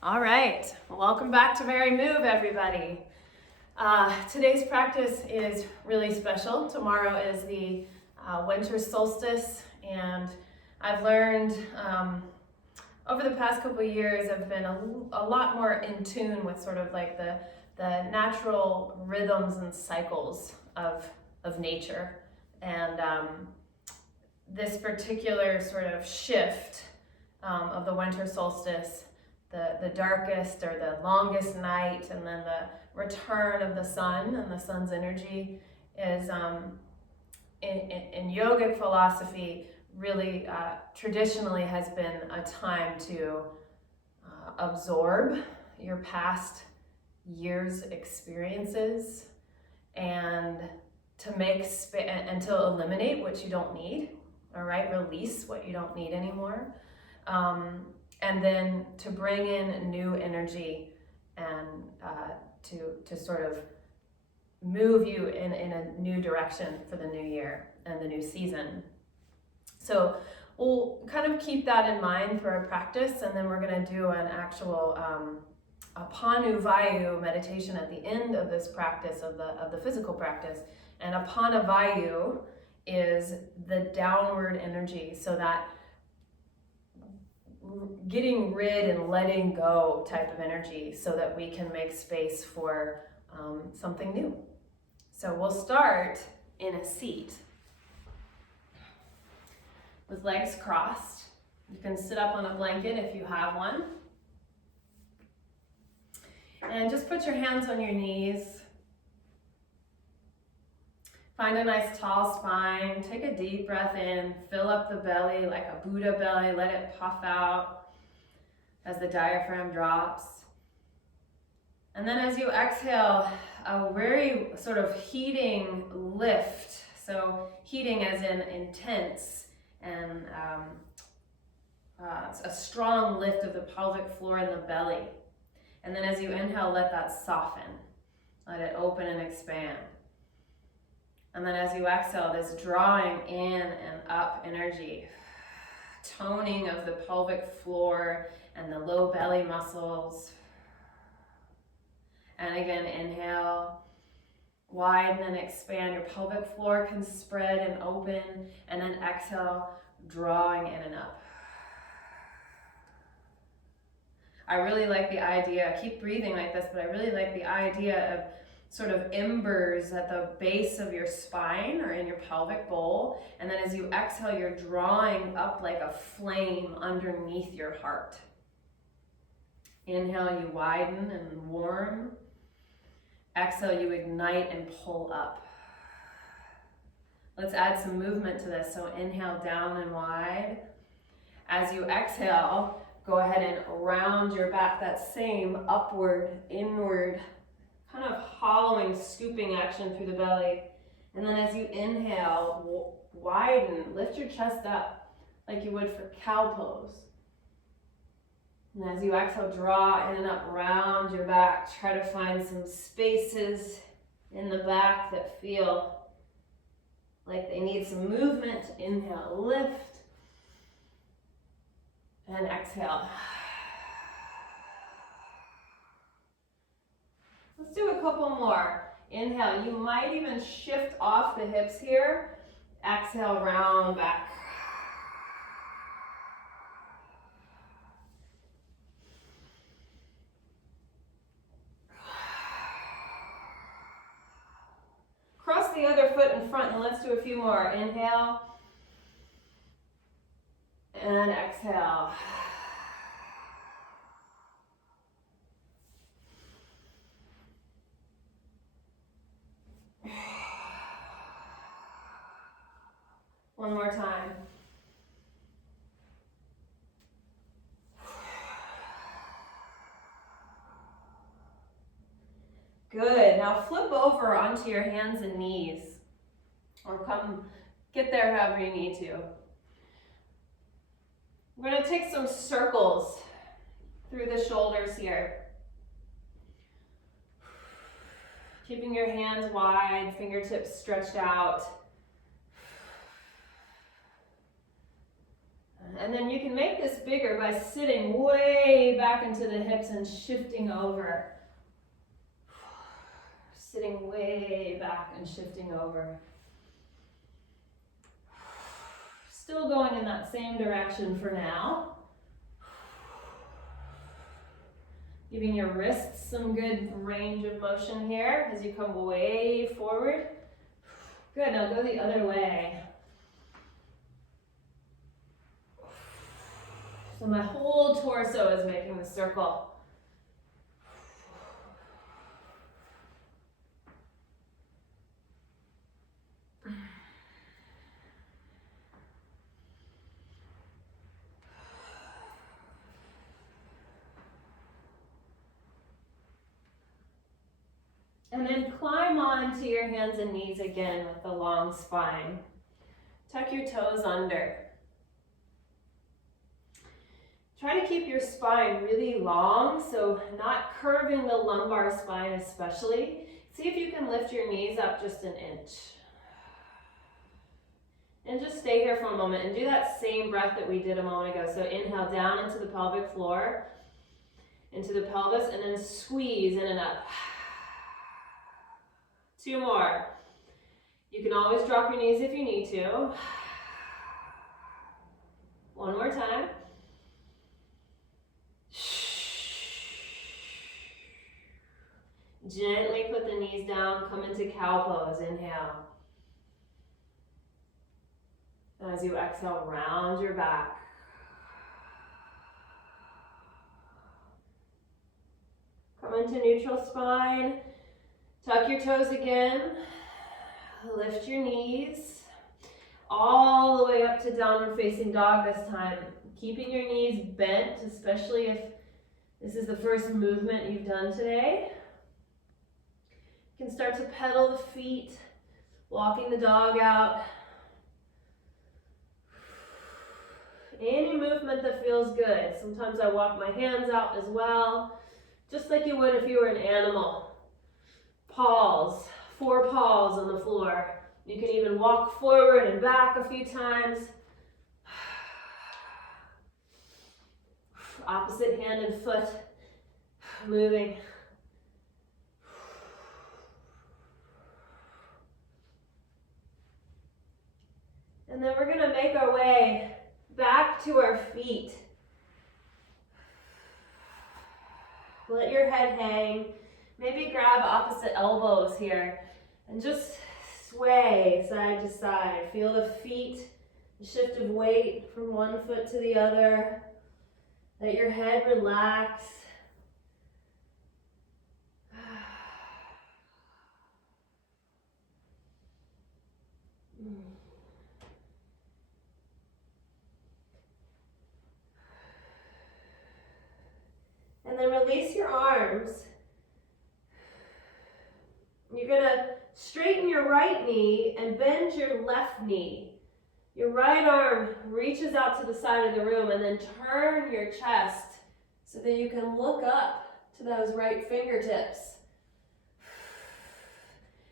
All right, welcome back to Very Move, everybody. Today's practice is really special. Tomorrow is the winter solstice, and I've learned over the past couple of years, I've been a lot more in tune with sort of like the natural rhythms and cycles of nature. And this particular sort of shift of the winter solstice, the darkest or the longest night, and then the return of the sun and the sun's energy is in yogic philosophy really traditionally has been a time to absorb your past year's experiences and to make and to eliminate what you don't need. All right, release what you don't need anymore. And then to bring in new energy and to sort of move you in a new direction for the new year and the new season. So we'll kind of keep that in mind for our practice, and then we're going to do an actual Apana Vayu meditation at the end of this practice of the physical practice. And Apana Vayu is the downward energy, so that getting rid and letting go type of energy, so that we can make space for something new. So we'll start in a seat with legs crossed. You can sit up on a blanket if you have one. And just put your hands on your knees. Find a nice tall spine. Take a deep breath in. Fill up the belly like a Buddha belly. Let it puff out as the diaphragm drops. And then as you exhale, a very sort of heating lift. So heating as in intense, and a strong lift of the pelvic floor and the belly. And then as you inhale, let that soften. Let it open and expand. And then as you exhale, this drawing in and up energy, toning of the pelvic floor and the low belly muscles. And again, inhale, widen and expand. Your pelvic floor can spread and open. And then exhale, drawing in and up. I really like the idea, keep breathing like this, but I really like the idea of sort of embers at the base of your spine or in your pelvic bowl. And then as you exhale, you're drawing up like a flame underneath your heart. Inhale, you widen and warm. Exhale, you ignite and pull up. Let's add some movement to this. So inhale, down and wide. As you exhale, go ahead and round your back, that same upward, inward, kind of hollowing, scooping action through the belly. And then as you inhale, widen, lift your chest up like you would for cow pose. And as you exhale, draw in and up, round your back. Try to find some spaces in the back that feel like they need some movement. Inhale, lift. And exhale. Let's do a couple more. Inhale, you might even shift off the hips here. Exhale, round back. Cross the other foot in front and let's do a few more. Inhale. And exhale. One more time. Good. Now flip over onto your hands and knees, or come get there however you need to. We're going to take some circles through the shoulders here. Keeping your hands wide, fingertips stretched out. And then you can make this bigger by sitting way back into the hips and shifting over. Sitting way back and shifting over. Still going in that same direction for now. Giving your wrists some good range of motion here as you come way forward. Good, now go the other way. So my whole torso is making the circle. And then climb onto your hands and knees again with the long spine. Tuck your toes under. Try to keep your spine really long, so not curving the lumbar spine especially. See if you can lift your knees up just an inch. And just stay here for a moment and do that same breath that we did a moment ago. So inhale down into the pelvic floor, into the pelvis, and then squeeze in and up. 2 more. You can always drop your knees if you need to. 1 more time. Gently put the knees down, come into cow pose, inhale. And as you exhale, round your back. Come into neutral spine. Tuck your toes again. Lift your knees. All the way up to downward facing dog this time. Keeping your knees bent, especially if this is the first movement you've done today. You can start to pedal the feet, walking the dog out. Any movement that feels good. Sometimes I walk my hands out as well, just like you would if you were an animal. Paws, 4 paws on the floor. You can even walk forward and back a few times. Opposite hand and foot moving. And then we're going to make our way back to our feet. Let your head hang. Maybe grab opposite elbows here and just sway side to side. Feel the feet, the shift of weight from one foot to the other. Let your head relax. And then release your arms. You're going to straighten your right knee and bend your left knee. Your right arm reaches out to the side of the room, and then turn your chest so that you can look up to those right fingertips.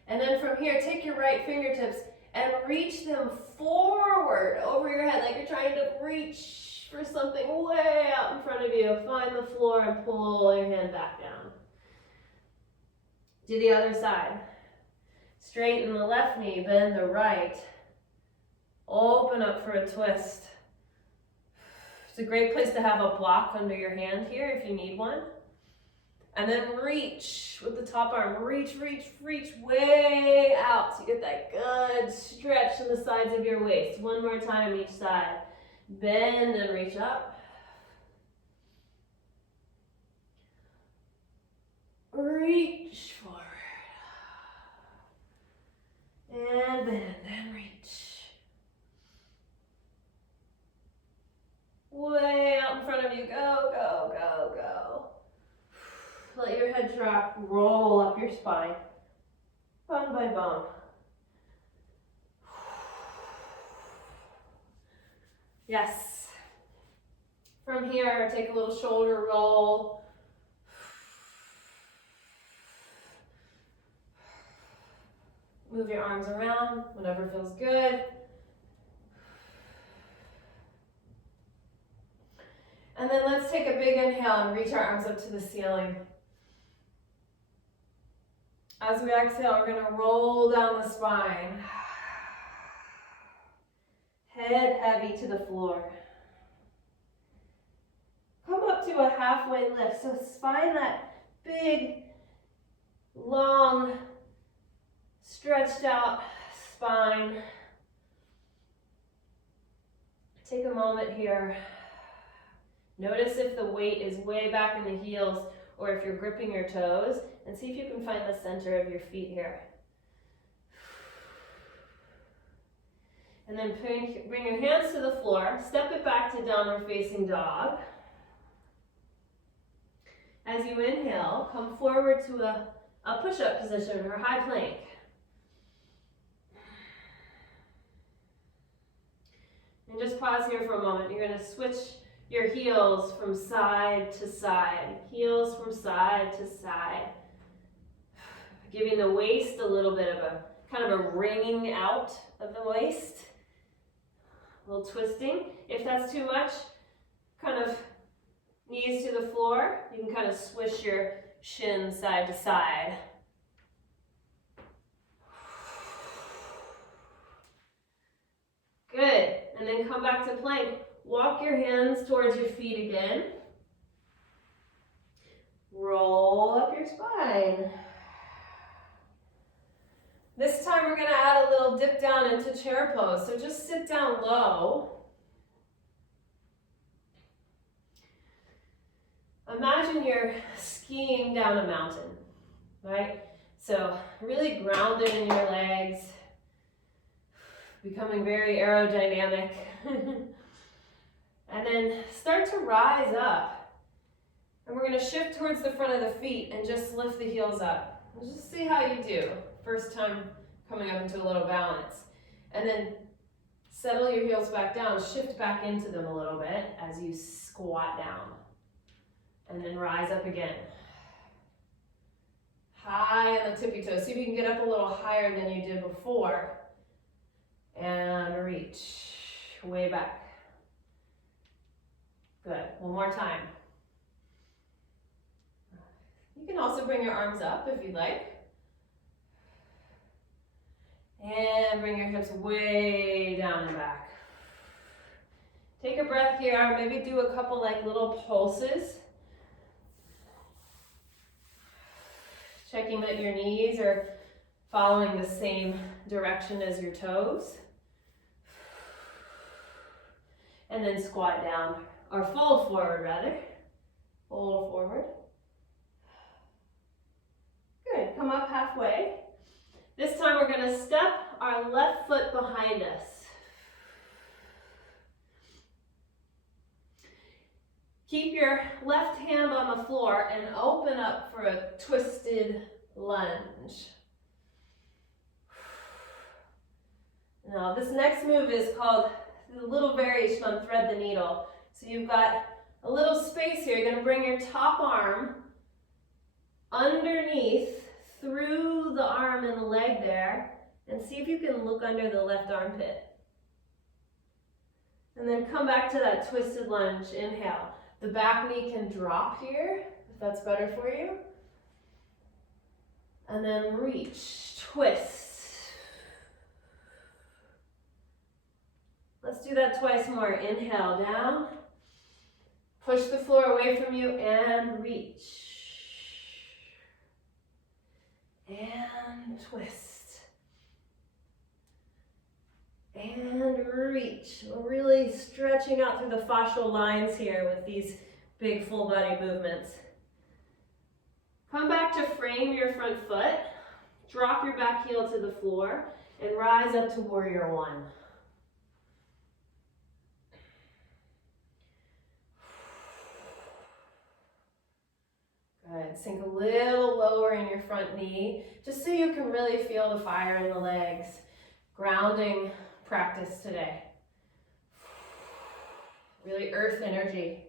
And then from here, take your right fingertips and reach them forward over your head, like you're trying to reach for something way out in front of you. Find the floor and pull your hand back down. Do the other side. Straighten the left knee, bend the right. Open up for a twist. It's a great place to have a block under your hand here if you need one. And then reach with the top arm. Reach, reach, reach way out to get that good stretch in the sides of your waist. 1 more time each side. Bend and reach up. Reach forward. And bend and reach. Way out in front of you. Go, go, go, go. Let your head drop. Roll up your spine. Bone by bone. Yes. From here, take a little shoulder roll. Move your arms around, whatever feels good. And then let's take a big inhale and reach our arms up to the ceiling. As we exhale, we're going to roll down the spine. Head heavy to the floor. Come up to a halfway lift. So find that big, long, stretched out spine. Take a moment here. Notice if the weight is way back in the heels or if you're gripping your toes, and see if you can find the center of your feet here. And then bring your hands to the floor, step it back to downward facing dog. As you inhale, come forward to a push-up position or high plank. And just pause here for a moment. You're going to switch your heels from side to side. Heels from side to side. Giving the waist a little bit of a kind of a wringing out of the waist. A little twisting. If that's too much, kind of knees to the floor. You can kind of swish your shins side to side. Good. And then come back to plank. Walk your hands towards your feet again. Roll up your spine. This time we're going to add a little dip down into chair pose. So just sit down low. Imagine you're skiing down a mountain, right? So really grounded in your legs, becoming very aerodynamic. And then start to rise up. And we're going to shift towards the front of the feet and just lift the heels up. And just see how you do. First time coming up into a little balance. And then settle your heels back down, shift back into them a little bit as you squat down. And then rise up again. High on the tippy toes. See if you can get up a little higher than you did before. And reach way back. Good. One more time. You can also bring your arms up if you'd like. And bring your hips way down and back. Take a breath here. Maybe do a couple like little pulses. Checking that your knees are following the same direction as your toes. And then squat down, or fold forward rather. Fold forward. Good, come up halfway. This time we're gonna step our left foot behind us. Keep your left hand on the floor and open up for a twisted lunge. Now this next move is called the little variation on thread the needle. So you've got a little space here. You're going to bring your top arm underneath through the arm and the leg there and see if you can look under the left armpit. And then come back to that twisted lunge. Inhale. The back knee can drop here if that's better for you. And then reach, twist. Let's do that twice more. Inhale, down. Push the floor away from you and reach. And twist. And reach. We're really stretching out through the fascial lines here with these big full body movements. Come back to frame your front foot. Drop your back heel to the floor and rise up to warrior one. Good. Sink a little lower in your front knee, just so you can really feel the fire in the legs. Grounding practice today. Really earth energy.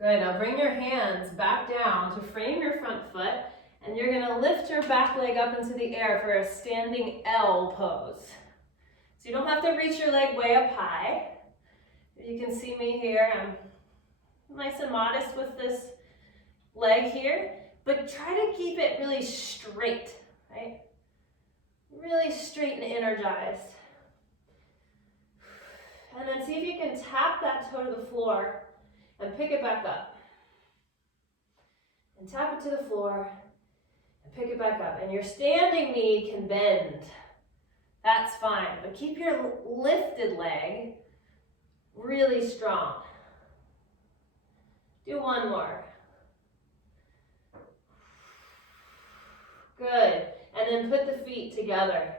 Good. Now bring your hands back down to frame your front foot And you're gonna lift your back leg up into the air for a standing L pose. So you don't have to reach your leg way up high. You can see me here, I'm nice and modest with this leg here, but try to keep it really straight, right? Really straight and energized. And then see if you can tap that toe to the floor and pick it back up. And tap it to the floor and pick it back up. And your standing knee can bend. That's fine, but keep your lifted leg really strong. Do one more. Good. And then put the feet together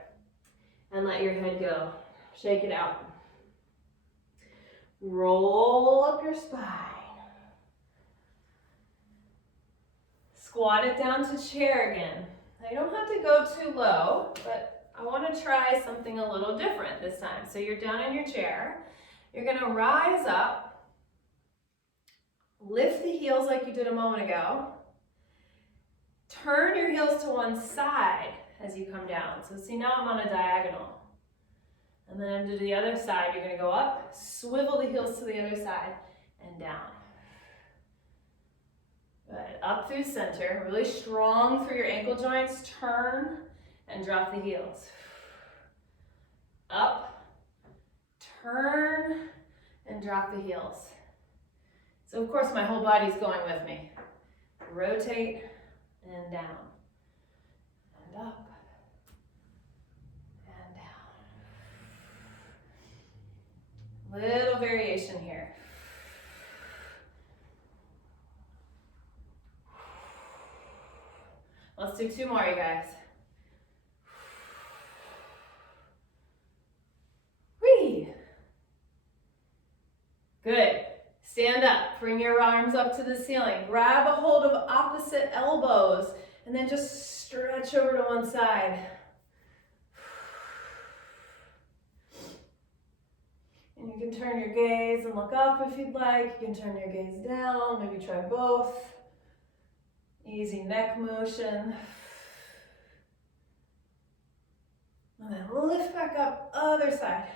and let your head go. Shake it out. Roll up your spine. Squat it down to chair again. Now you don't have to go too low, but I want to try something a little different this time. So you're down in your chair. You're going to rise up. Lift the heels like you did a moment ago. Turn your heels to one side as you come down. So see, now I'm on a diagonal. And then to the other side, you're going to go up, swivel the heels to the other side, and down. Good. Up through center, really strong through your ankle joints. Turn and drop the heels. Up, turn, and drop the heels. So of course my whole body's going with me. Rotate and down, and up, and down. Little variation here. Let's do two more, you guys. Whee! Good. Stand up, bring your arms up to the ceiling. Grab a hold of opposite elbows and then just stretch over to one side. And you can turn your gaze and look up if you'd like. You can turn your gaze down, maybe try both. Easy neck motion. And then lift back up, other side.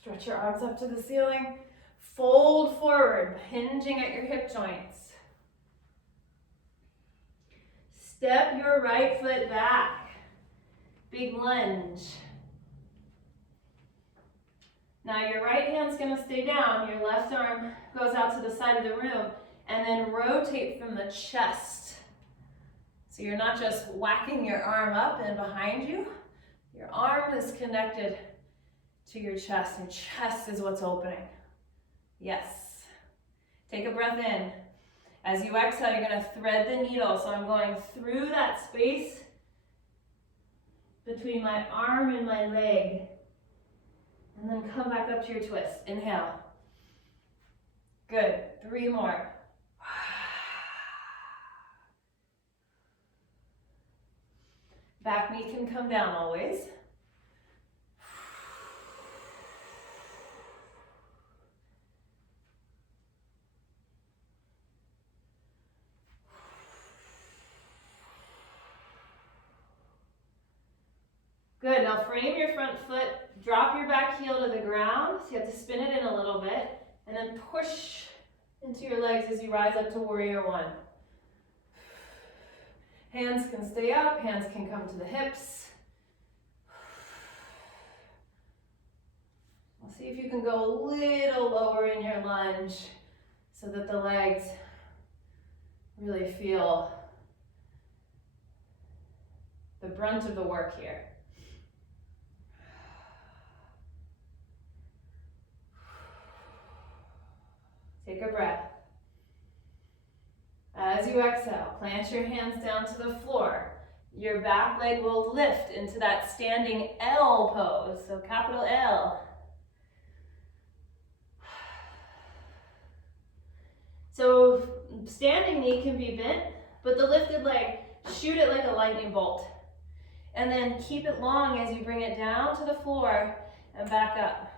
Stretch your arms up to the ceiling. Fold forward, hinging at your hip joints. Step your right foot back. Big lunge. Now your right hand's going to stay down. Your left arm goes out to the side of the room. And then rotate from the chest. So you're not just whacking your arm up and behind you. Your arm is connected to your chest. Your chest is what's opening. Yes. Take a breath in. As you exhale, you're going to thread the needle. So I'm going through that space between my arm and my leg. And then come back up to your twist. Inhale. Good. 3 more. Back knee can come down always. Good, now frame your front foot, drop your back heel to the ground, so you have to spin it in a little bit, and then push into your legs as you rise up to warrior one. Hands can stay up, hands can come to the hips. We'll see if you can go a little lower in your lunge so that the legs really feel the brunt of the work here. Take a breath. As you exhale, plant your hands down to the floor. Your back leg will lift into that standing L pose, so capital L. So standing knee can be bent, But the lifted leg, shoot it like a lightning bolt. And then keep it long as you bring it down to the floor and back up.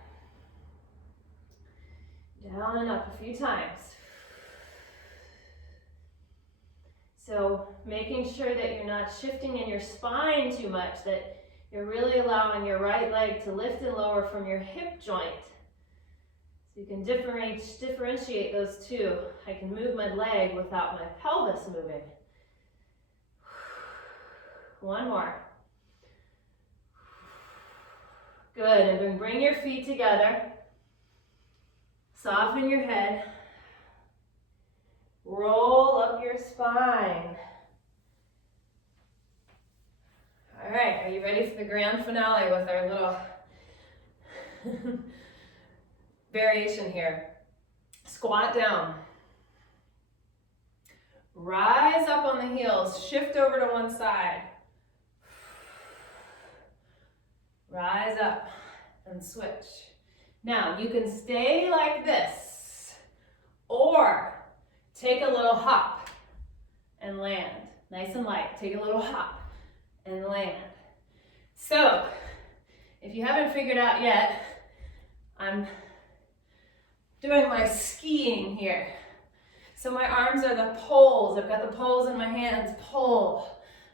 Down and up a few times. So making sure that you're not shifting in your spine too much, that you're really allowing your right leg to lift and lower from your hip joint. So you can differentiate those two. I can move my leg without my pelvis moving. One more. Good, and then bring your feet together. Soften your head. Roll up your spine. All right, are you ready for the grand finale with our little variation here? Squat down. Rise up on the heels, shift over to one side. Rise up and switch. Now, you can stay like this, or take a little hop and land. Nice and light. Take a little hop and land. So, if you haven't figured out yet, I'm doing my skiing here. So my arms are the poles. I've got the poles in my hands. Pole.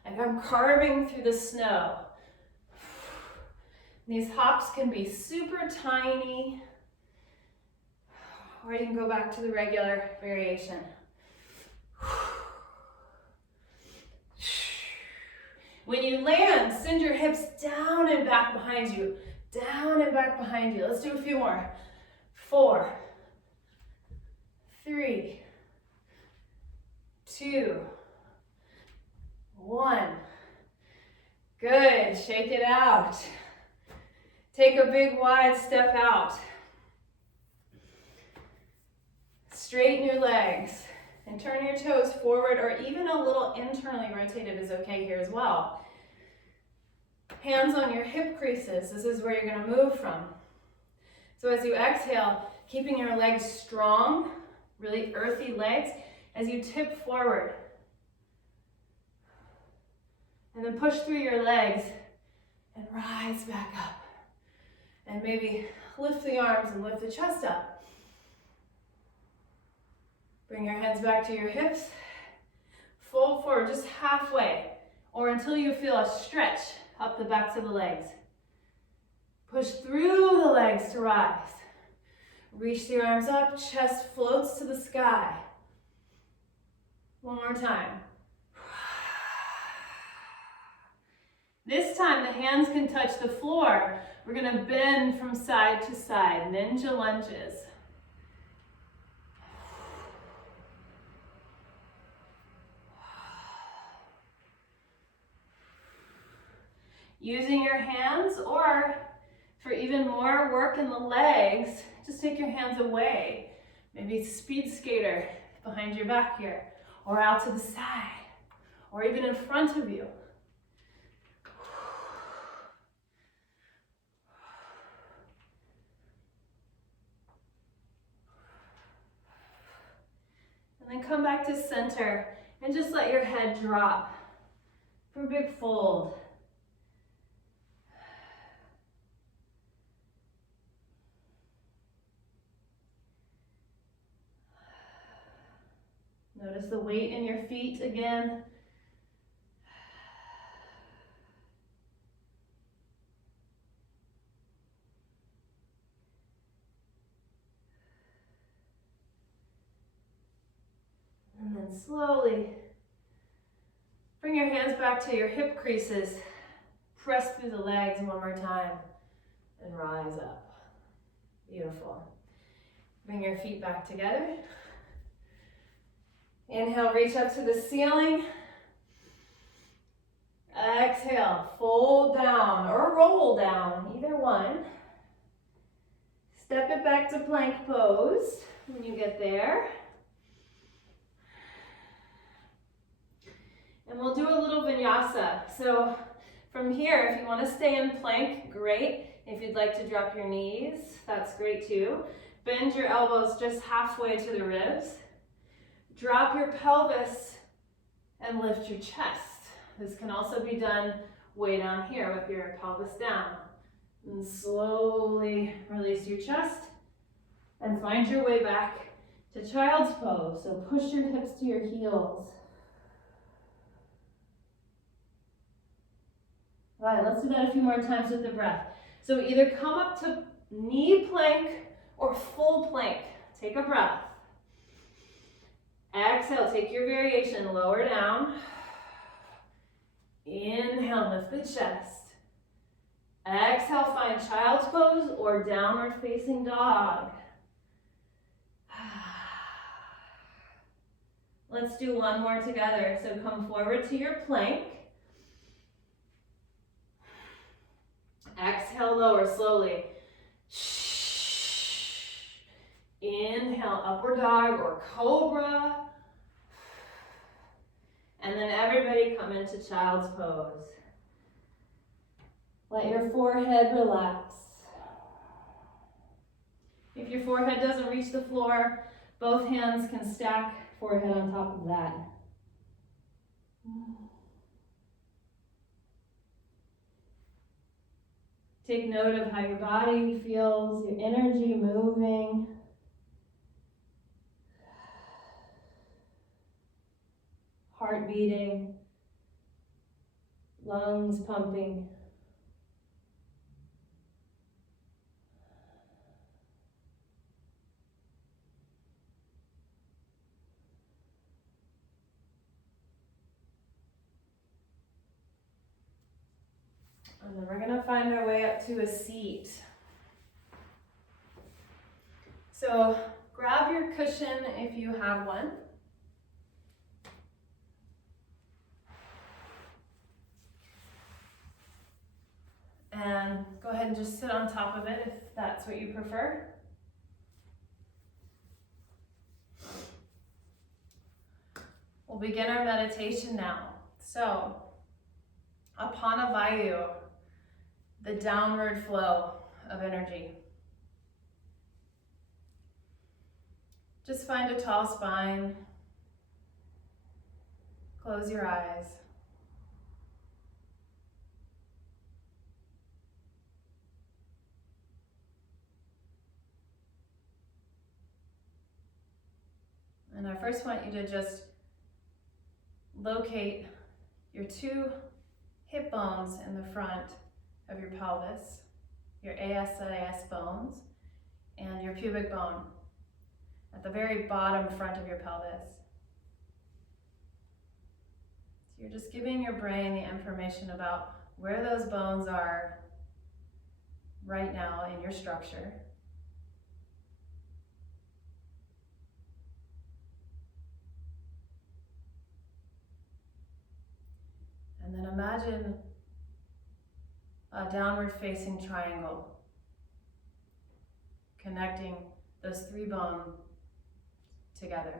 Like I'm carving through the snow. These hops can be super tiny, or you can go back to the regular variation. When you land, send your hips down and back behind you. Down and back behind you. Let's do a few more. 4, 3, 2, 1. Good. Shake it out. Take a big wide step out. Straighten your legs and turn your toes forward, or even a little internally rotated is okay here as well. Hands on your hip creases. This is where you're going to move from. So as you exhale, keeping your legs strong, really earthy legs, as you tip forward. And then push through your legs and rise back up. And maybe lift the arms and lift the chest up. Bring your hands back to your hips. Fold forward just halfway, or until you feel a stretch up the backs of the legs. Push through the legs to rise. Reach the arms up, chest floats to the sky. One more time. This time the hands can touch the floor. We're going to bend from side to side, ninja lunges. Using your hands, or for even more work in the legs, just take your hands away. Maybe speed skater behind your back here, or out to the side, or even in front of you. And then come back to center and just let your head drop for a big fold. Notice the weight in your feet again. And then slowly bring your hands back to your hip creases. Press through the legs one more time and rise up. Beautiful. Bring your feet back together. Inhale, reach up to the ceiling. Exhale, fold down or roll down, either one. Step it back to plank pose when you get there. And we'll do a little vinyasa. So from here, if you want to stay in plank, great. If you'd like to drop your knees, that's great too. Bend your elbows just halfway to the ribs. Drop your pelvis and lift your chest. This can also be done way down here with your pelvis down. And slowly release your chest and find your way back to child's pose. So push your hips to your heels. All right, let's do that a few more times with the breath. So either come up to knee plank or full plank. Take a breath. Exhale, take your variation, lower down. Inhale, lift the chest. Exhale, find child's pose or downward facing dog. Let's do one more together. So come forward to your plank. Exhale, lower slowly. Inhale, upward dog or cobra. And then everybody come into child's pose. Let your forehead relax. If your forehead doesn't reach the floor, both hands can stack forehead on top of that. Take note of how your body feels, your energy moving. Heart beating, lungs pumping. And then we're going to find our way up to a seat. So grab your cushion if you have one. And go ahead and just sit on top of it if that's what you prefer. We'll begin our meditation now. So, Apana Vayu, the downward flow of energy. Just find a tall spine. Close your eyes. And I first want you to just locate your two hip bones in the front of your pelvis, your ASIS bones, and your pubic bone at the very bottom front of your pelvis. So you're just giving your brain the information about where those bones are right now in your structure. And then imagine a downward facing triangle connecting those three bones together.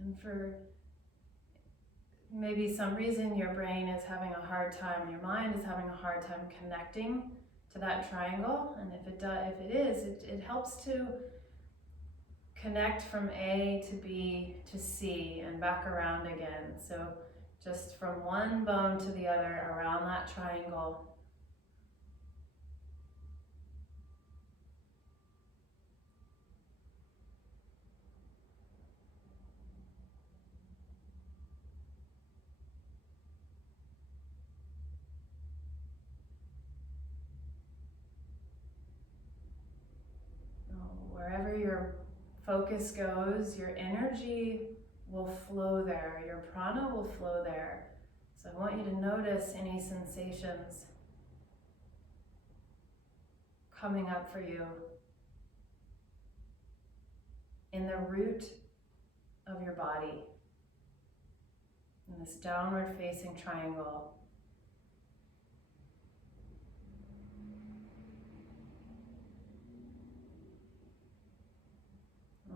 And for maybe some reason your brain is having a hard time, your mind is having a hard time connecting to that triangle, and if it is, it helps to connect from A to B to C and back around again. So just from one bone to the other around that triangle. Wherever your focus goes, your energy will flow there, your prana will flow there. So I want you to notice any sensations coming up for you in the root of your body, in this downward facing triangle.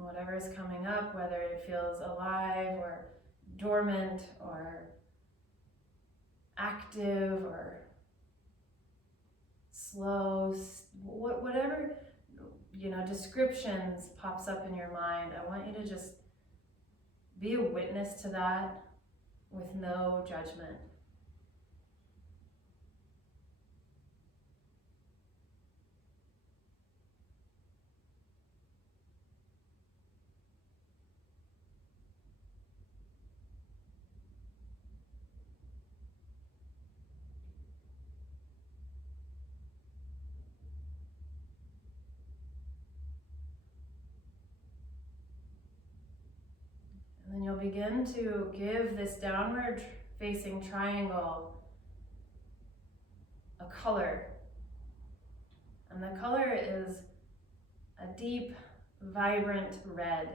Whatever is coming up, whether it feels alive or dormant or active or slow, whatever, descriptions pops up in your mind. I want you to just be a witness to that with no judgment. And then you'll begin to give this downward facing triangle a color. And the color is a deep, vibrant red.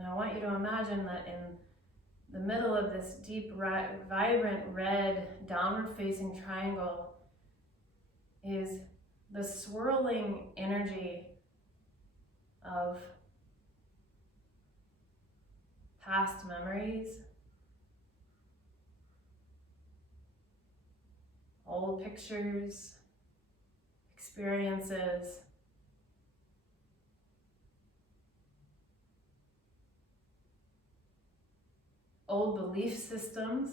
And I want you to imagine that in the middle of this deep, vibrant red downward facing triangle is the swirling energy of past memories, old pictures, experiences, old belief systems,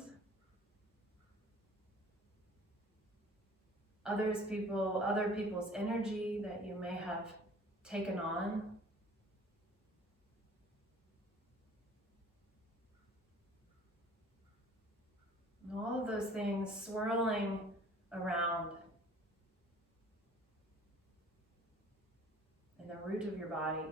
other people's energy that you may have taken on. And all of those things swirling around in the root of your body.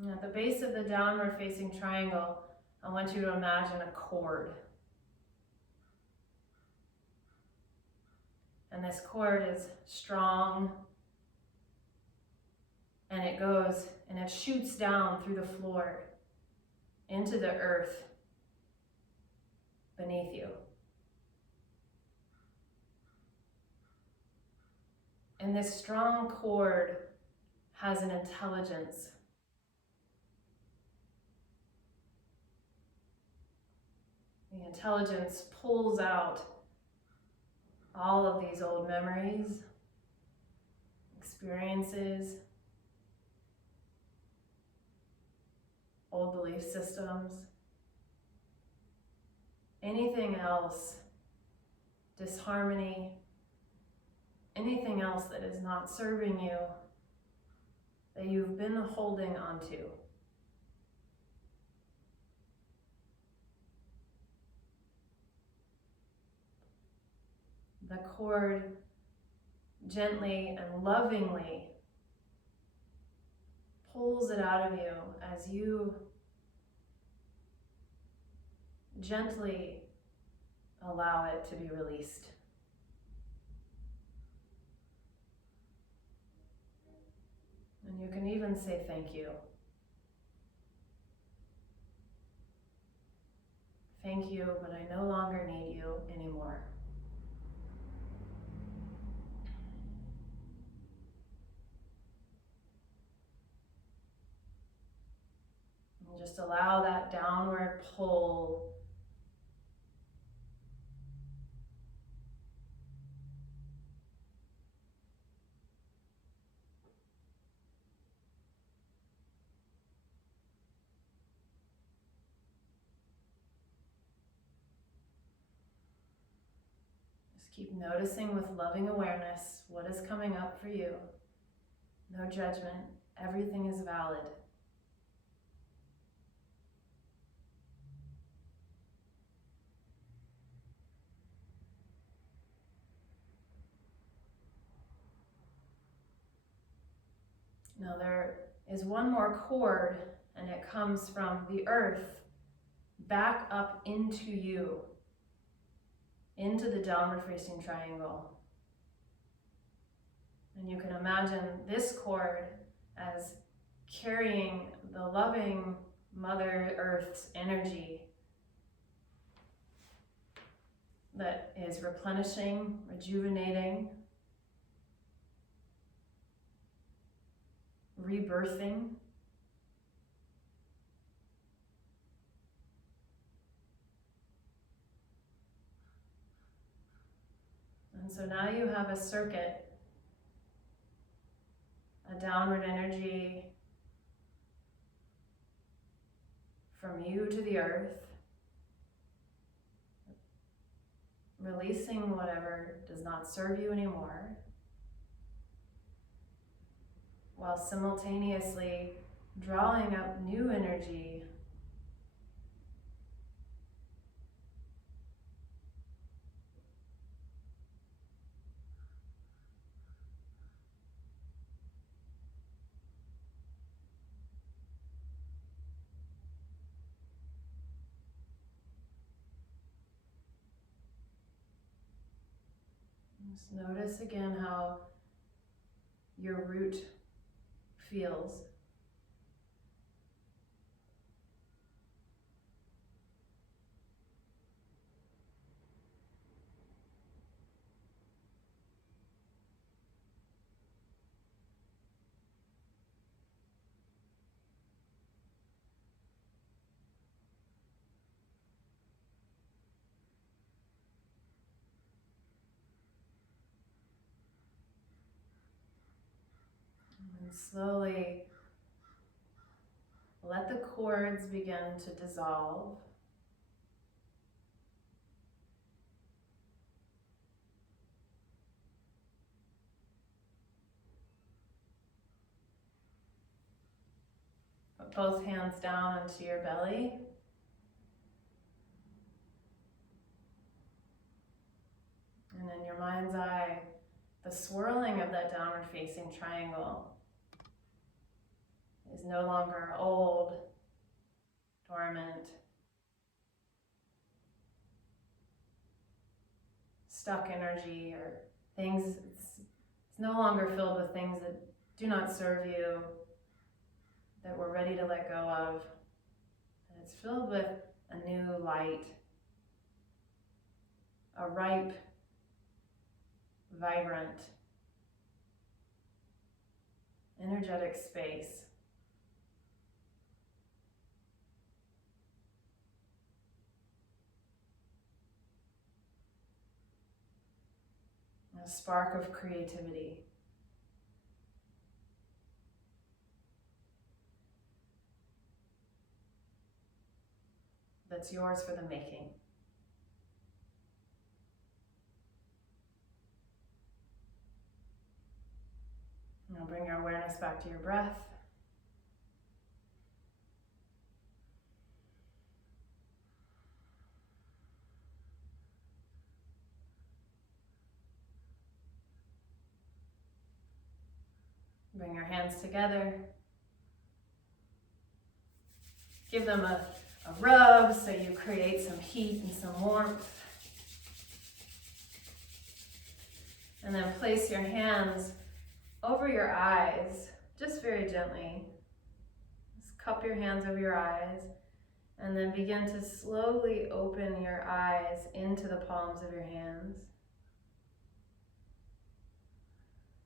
And at the base of the downward facing triangle, I want you to imagine a cord. And this cord is strong, and it goes and it shoots down through the floor into the earth beneath you. And this strong cord has an intelligence. The intelligence pulls out all of these old memories, experiences, old belief systems, anything else, disharmony, anything else that is not serving you, that you've been holding onto. The cord gently and lovingly pulls it out of you as you gently allow it to be released. And you can even say thank you. Thank you, but I no longer need you anymore. And just allow that downward pull keep noticing with loving awareness what is coming up for you. No judgment. Everything is valid. Now there is one more cord, and it comes from the earth back up into you, into the downward facing triangle. And you can imagine this cord as carrying the loving Mother Earth's energy that is replenishing, rejuvenating, rebirthing. And so now you have a circuit, a downward energy from you to the earth, releasing whatever does not serve you anymore, while simultaneously drawing up new energy Just notice again how your root feels. And slowly let the cords begin to dissolve. Put both hands down onto your belly. And in your mind's eye, the swirling of that downward facing triangle is no longer old, dormant, stuck energy or things. It's no longer filled with things that do not serve you, that we're ready to let go of. And it's filled with a new light, a ripe, vibrant, energetic space. A spark of creativity. That's yours for the making. Now bring your awareness back to your breath. Bring your hands together. Give them a rub so you create some heat and some warmth. And then place your hands over your eyes, just very gently. Just cup your hands over your eyes and then begin to slowly open your eyes into the palms of your hands.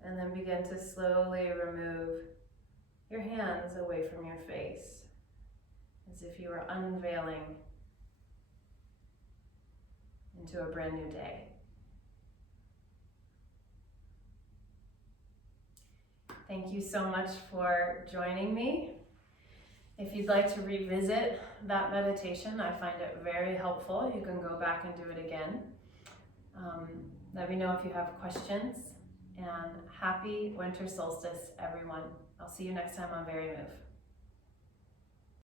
And then begin to slowly remove your hands away from your face, as if you were unveiling into a brand new day. Thank you so much for joining me. If you'd like to revisit that meditation, I find it very helpful. You can go back and do it again. Let me know if you have questions. And happy winter solstice, everyone. I'll see you next time on Very Move.